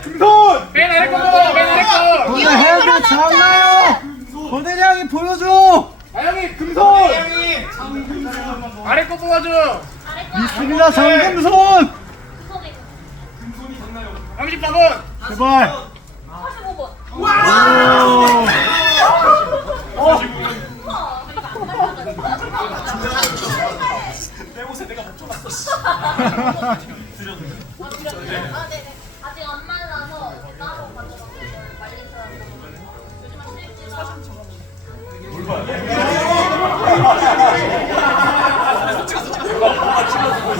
금손! 아래 거! 맨 아래 거! 오늘 해야 잡대장이 보여줘! 아영이 금손! 아래 거 뽑아줘! 미스리나 장금손! 30번! 제발! 45번! 아, 와! 내 옷에 내가 못 쳐봤어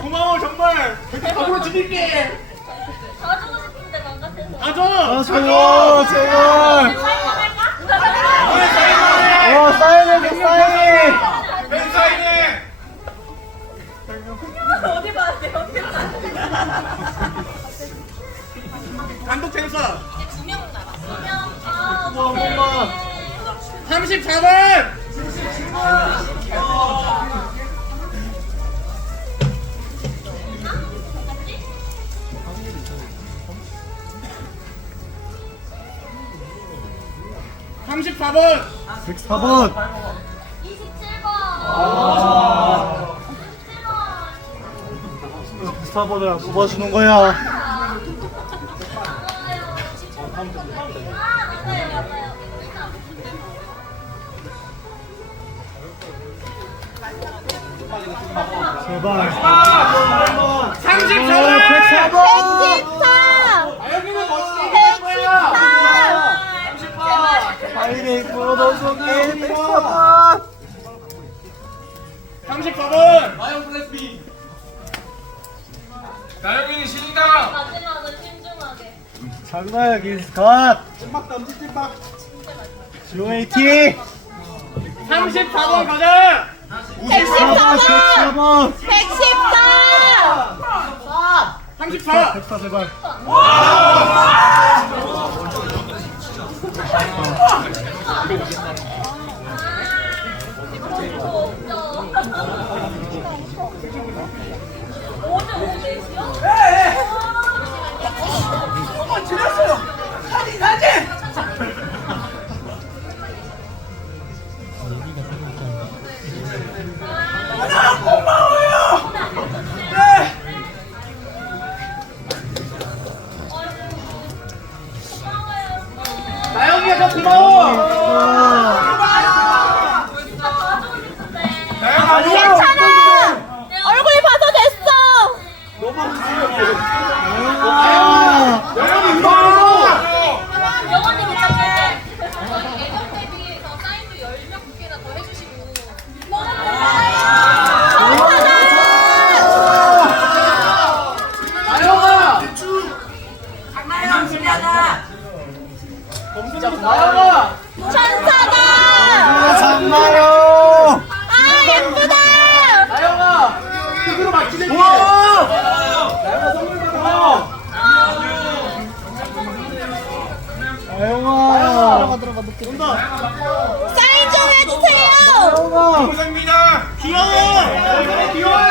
고마워 정말. 그때 밥으로 드릴게. 가져가 싶은데 망가져. 가져. 가져. 제발. 우리 사인해. 어 사인해 내 사인. 내 사인해. 형은 어디 봤 어디 단독 행사. 이 두명 남았두 명. 아 엄마. 34번! 7 34번. 아, 34번. 27번. 아. 3번을 뽑아 주는 거야. 제발 34번 번 34번 너무 좋네. 상식 밥은 마요 플랫비. 나영이 신이 마지막은 신중하게. 장나영 이스 찐박 남지 찐박. 조에이티. 상4번1 1 114! 1 1 1 4 1 4 1 4 고마워. 아, 고마워. 아, 고마워. 아, 고마워. 아, 고마 아, 괜찮아. 아, 얼굴 이 봐서 됐어. 아, 아. 아, 아. 아, 사인 좀 아, 해주세요! 고생입니다! 귀여워! 아, 아, 귀여워!